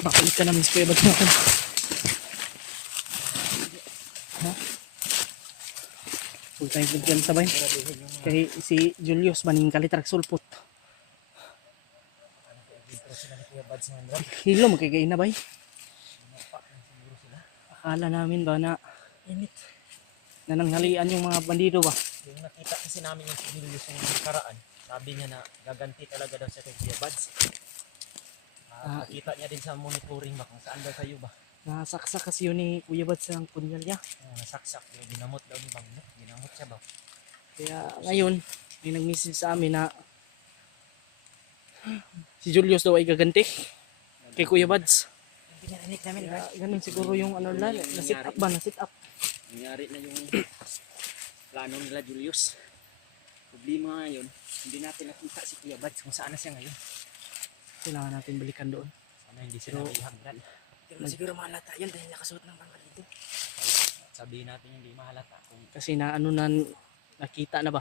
Babalik ka namin sa Kuya Bads natin. Ha? Full time food yan sabay. Kaya si Julius maning kalitrak sulpot. Hilo magkagain na bay. Akala namin ba na init. Nananghalian yung mga bandido ba? Yung nakita kasi namin yung si Julius yung nakaraan. Sabi niya na gaganti talaga daw siya kay Kuya Bads. Nakita niya din sa monitoring ba kung saan daw kayo ba. Nasaksak kasi yun ni Kuya Bads ang punyal niya. Nasaksak yung ginamot daw ni Bang. Ginamot siya ba? Kaya ngayon may nag-message sa amin na si Julius daw ay gaganti kay Kuya Bads. Hindi narinig namin. Kaya ganun siguro yung ano na sit up ba? Na sit up. Nangyari na yung plano nila Julius. Problema ngayon, hindi natin nakita si Kuya Bads kung saan na siya ngayon. Kailangan natin balikan doon. Sana hindi sila may hagdan. Pero siguro mahalata yan dahil nakasuot ng pangkat dito. Sabihin natin hindi mahalata. Kung Kasi na ano na nakita na ba?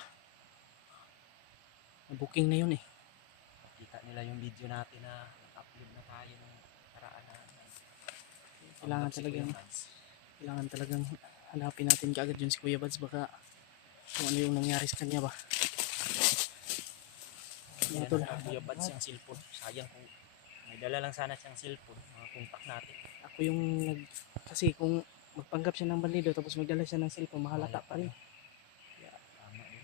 Na-booking na yun eh. nakita nila yung video natin na upload na tayo ng karaan na Kailangan talagang hanapin natin kaagad yun si Kuya Bads. Baka kung ano yung nangyari sa kanya ba. Yan ang Kuya Bads yung cellphone. Sayang kung may dala lang sana siyang cellphone. Contact natin. Ako yung kasi kung magpanggap siya ng bandido tapos magdala siya ng cellphone, mahalata pa rin. Tama din.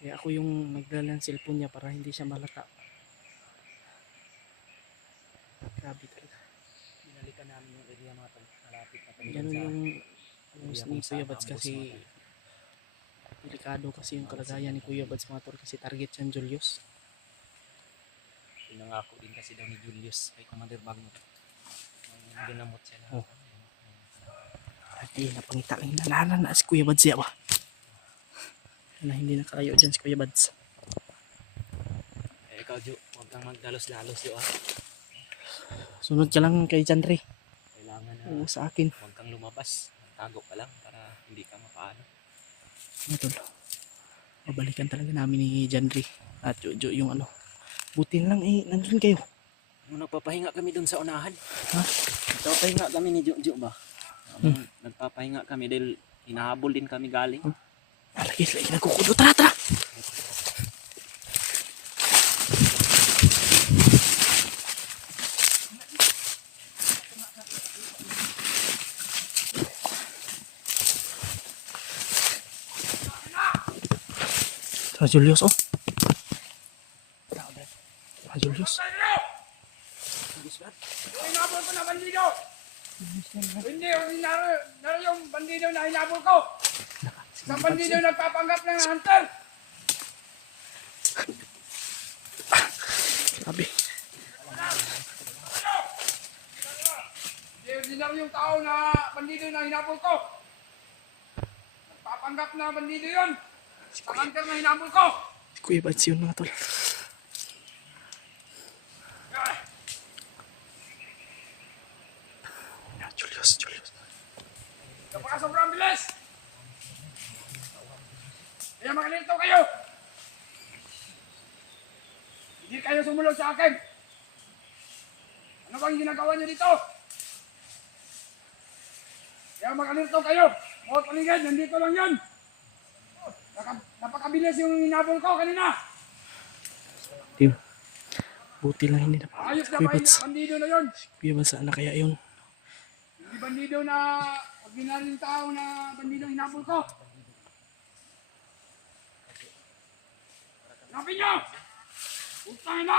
Kaya ako yung nagdala ng cellphone niya para hindi siya malata. Grabe talaga. Binalikan namin yung area mga malapit na Ganun yung ni Kuya Bads kasi delikado kasi yung kalagayan ni Kuya Bads mga tol kasi target siyang Julius. Pinangako din kasi daw ni Julius kay Commander Bagnot. Ginamot siya na. Hindi napangita lang nananan na si Kuya Bads siya ba? Na hindi nakayo dyan si Kuya Bads. Ikaw Jo, huwag kang magdalos-dalos Jo. Sunod ka lang kay Chandre. Kailangan na Oo, sa akin. huwag kang lumabas. Tago ka lang para hindi ka mapaano. Tol. Babalikan talaga namin ni Chandre at Jojo yung ano. Buti lang eh, nandun kayo. Nung nagpapahinga kami dun sa unahan. Ha? Nagpapahinga kami ni Jojo ba? Nagpapahinga kami dahil hinahabol din kami galing. Lagi nagkukudo. Tara, tara! Tara, Julius, oh. Tara, Julius. Yung hinabol ko na bandido! Hindi yung bandido na hinabol ko! Isang bandido nagpapanggap ng hunter! Grabe. Hindi ordinaryong tao na bandido na hinabol ko! Nagpapanggap na bandido yun! Isang hunter na hinabol ko! Si Kuya Bads yun mga tol. Julius. Kapag sobrang bilis! Kaya makalito kayo! Hindi kayo sumunod sa akin! Ano bang ginagawa niyo dito? Kaya makalito kayo! Mga paligid, nandito lang yun! Napakabilis yung hinabol ko kanina! Tim, buti lang hindi na Ayos na Kuya ba Bads. bandido na yun? Kuya Bads, sana kaya yun. Hindi bandido na ordinaryong tao na bandido ang hinabol ko. Hanapin nyo! Putang ina!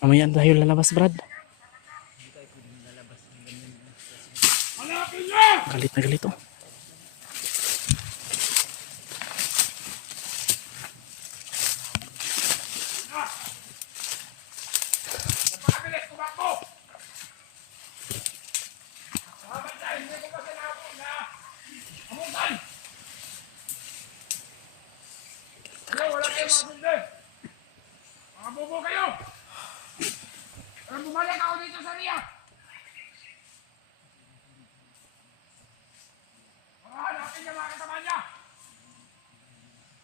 Mamaya tayo lalabas, Brad. Hanapin nyo! Galit na galit, oh. Napakabilis tumakbo! Salamat tayo, hindi ko pa sinabot na hamutan! Kayo, wala kayong mabindi! Mga bobo kayo! Pero bumalik ako dito sa riya! Hanapin niya mga kasama niya!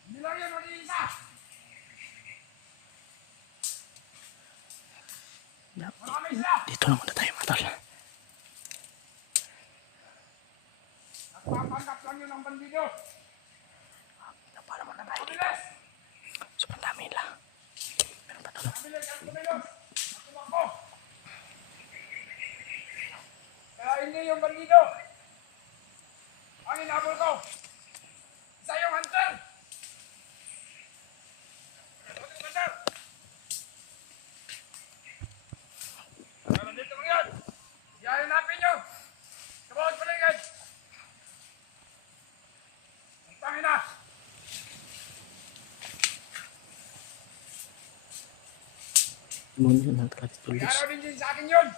Hindi lang yun, mag-iisa! Dito na muna tayo mga tol. Nagpapanggap lang yun ang bandido. Para muna tayo dito. Sobrang dami nila. Meron pa tol. Kumilos. Tumakbo. Kaya hindi yung bandido. Ang hinabol ko. Isa yung hunter. Hunter. Nandito lang yan. Hanapin nyo. Sa bawat paligid. Ang tangin na. Muna yun ang talaga May Julius. araw din sa akin yun.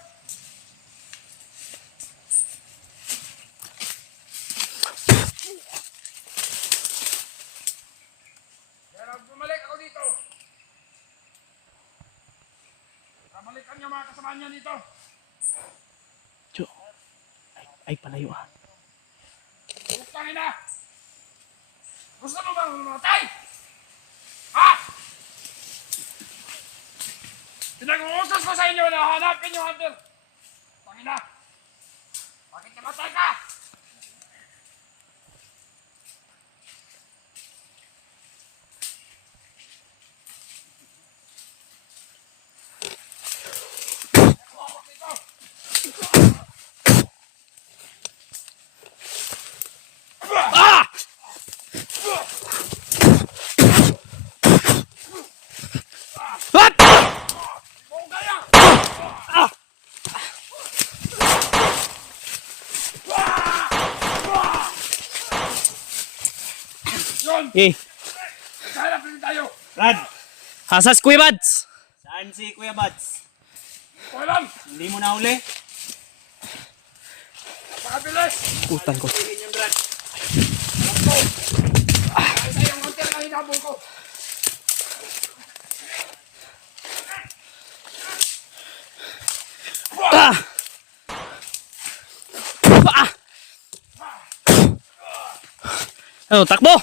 Kaya bumalik ako dito. Bumalikan niyo mga kasama niya dito. Jo. Ay palayo ah. Putangin na! Gusto mo bang mamatay? Ha? Pinag-uutos ko sa inyo na hanapin yung hunter. Putangin na! Bakit namatay ka? What? Yun! Eh, Hanap rin tayo! Brad, hasas Kuya Bads. saan si Kuya Bats? Ito alam! Hindi mo nahuli? Napakabilis! Utan ko. Tingin yung Brad. Isa yung hunter na hinabol ko. Ah! Ah! Ano, takbo!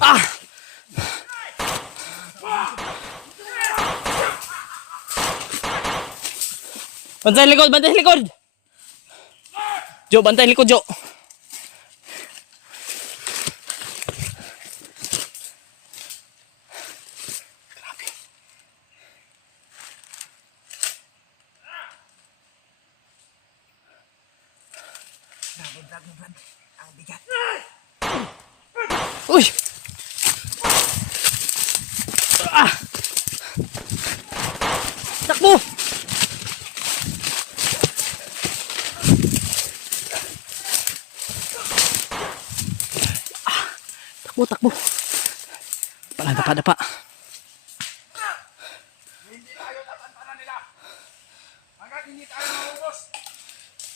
Ah! Bantay likod, bantay likod! Jo, bantay likod, Jo. Uy! Ah! Takbo! Ah! Takbo, takbo. Dapa, dapa. Hindi tayo tatantanan nila. Hanggat hindi tayo maubos.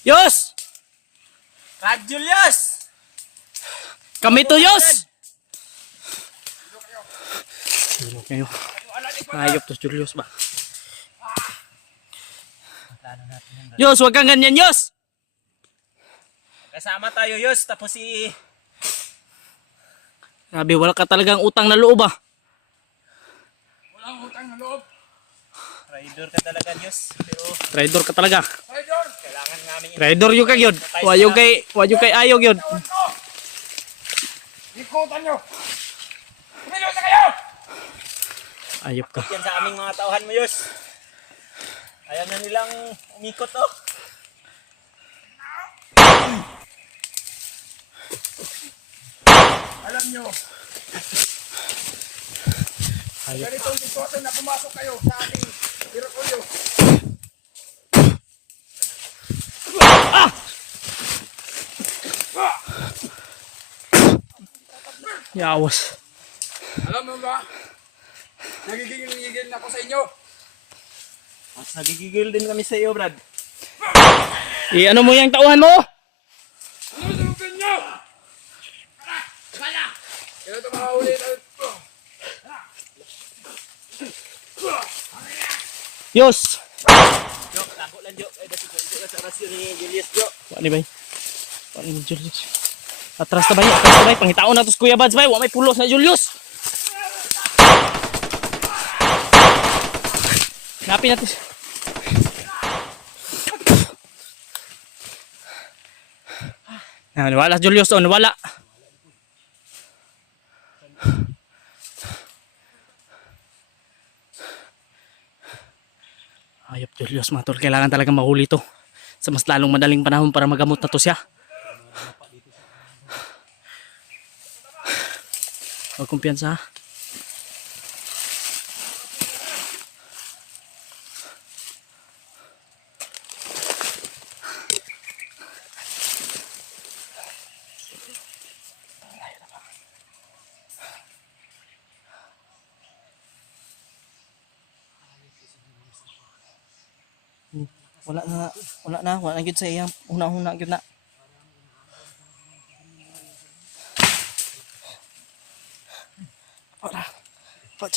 Yos! Brad Julius! Kami to, Yos! Sino kayo? Ayop to, Julius ba? Yos, wag kang ganyan, Yos! Kasama tayo, Yus. Tapos si... Sabi, wala ka talagang utang na loob ah. Walang utang na loob. Rider ka talaga, Yus. Pero Traidor ka talaga. Idol! kailangan namin Traidor yung kag yun. Wayong kay ayog yun. Tawad ko! Ikutan nyo! Kumilos na kayo! Ayop ka. yan sa aming mga tauhan mo, Yus. Ayaw na nilang umikot, oh. Alam nyo, Ayop. ganitong sitwasyon na pumasok kayo sa ating Pirokulyo. Yawas. Alam mo ba? Nagigigil na ako sa inyo. Mas nagigigil din kami sa iyo, Brad. Ano mo yung tauhan mo? Sunugin nyo! Kaya! Kaya ito mga uli na ito. Yos! Jo, tako lang, Jo. Ay, dati ko sa rasyon ni Julius, Jo. Wani bay? Wani ni Julius? Atras na bay? Atras na bay? Pangitaon na to sa Kuya Bads bay? Wa may pulos na Julius! Napin natin. Nawala Julius oh, nawala. Ayop Julius mga tol, kailangan talaga mahuli to sa mas lalong madaling panahon para magamot na to siya. Huwag kumpiyansa ha. Wala na gyud sa iyang una-una gyud na. Ora. Pa.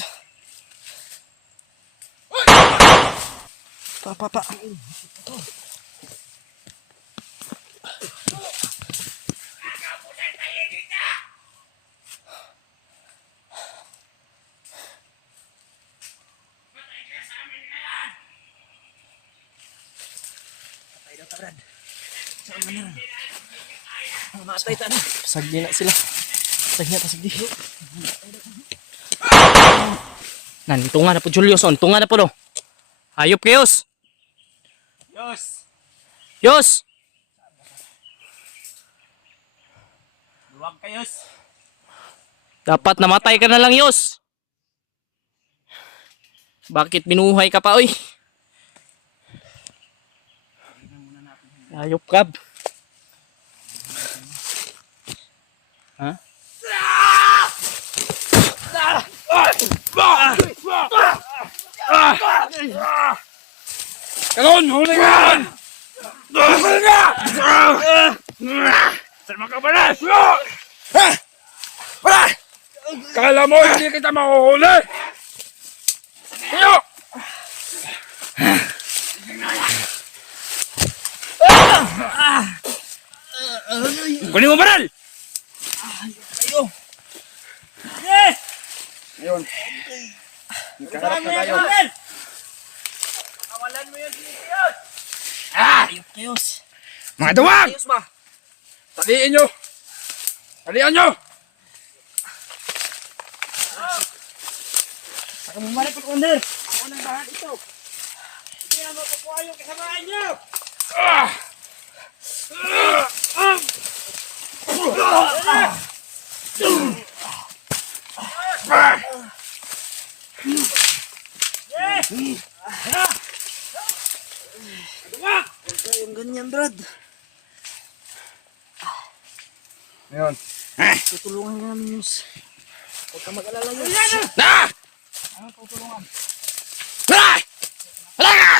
Pasagdi na sila. Pasagdi. Nan, tunga na po Julius on. Tunga na po do. Hayop kayos. Yos. Luwag kayos. Dapat namatay ka na lang Yos. Bakit binuhay ka pa oy? Hayop kab. Ha? Kalon, huli ka! Huli ka! Saan makabalas? Para! Kala mo hindi kita mahuhuli? Tayo! Kunin mo baral! Ngayon, nagkaharap na tayo. Awalan mo yun, Diyos! Hayop kayos. Mga duwag! Kayos ba? Taliin nyo! Talian nyo! Saka bumalik ko, Commander! Ako nang bahan ito! Hindi na mapapuha yung kasamaan nyo! Yung ganyan, Brad. Ngayon. Tutulungan ka namin, Yus. Huwag ka mag-alala, Yus. Na! Anong tutulungan? Na! Wala ka!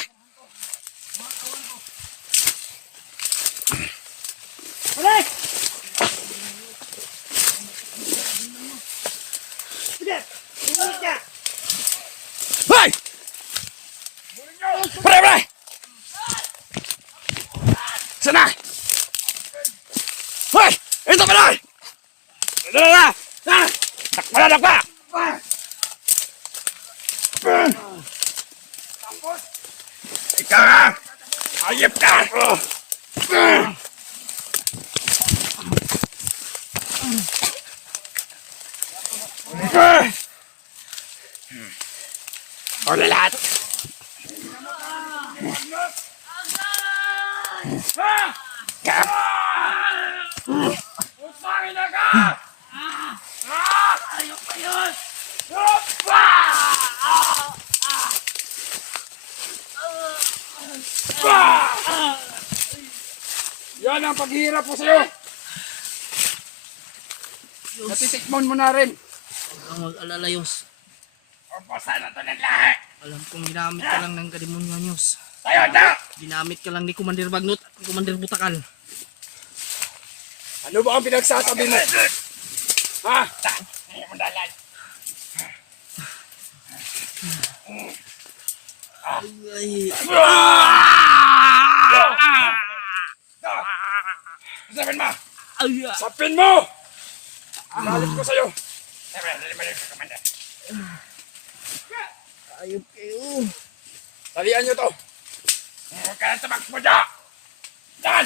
Balik! Sige! Bumalik ka! Hoy! Pare! Sana! Hoy! Ito pa na! Ito na! Takpalanak pa! Ikaw nga! Ayip ka! Wala lahat! Utangin na ka! Ayok pa yun! Yan ang paghihirap po sa'yo! Natitikmon mo na rin! Huwag kang mag-alala, Yus. Pagpasa na to ng lahat! Alam kong ginamit ka lang ng kademonyo, Yus. Tayo na! Ginamit ka lang ni Commander Bagnot at Commander Butakal. Ano ba ang pinagsasabi mo? Ha? Hindi mo dalan. Ay, Sapin mo! ay, Sapin mo! Galit ko sa'yo. ayop kayo. Talian nyo to. Huwag ka na tumakbo dyan! Dan!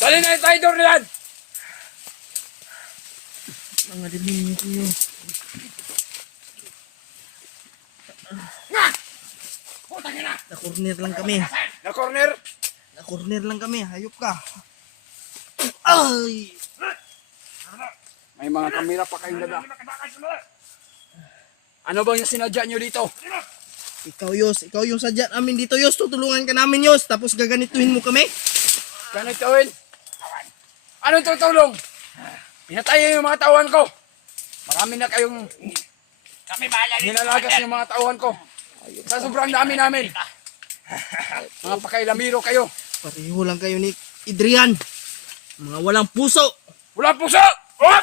Dali na yung traidor na yan! Mga demonyo kuya. Putang ina! Na-corner lang kami. Na corner! Na-corner lang kami. Hayop ka. Ay! May mga kamera pa kayong dala. Ano bang yung sinadya nyo dito? Ikaw Yos, ikaw yung sadya namin dito Yos. Tutulungan ka namin Yos. Tapos gaganituhin mo kami. Ganitoin. Anong tutulong? Pinatayin yung mga tauhan ko. Marami na kayong hinalagas yung mga tauhan ko. Sa sobrang dami namin. Mga pakailamiro kayo. Pareho lang kayo ni Adrian. Mga walang puso. Walang puso! Oh!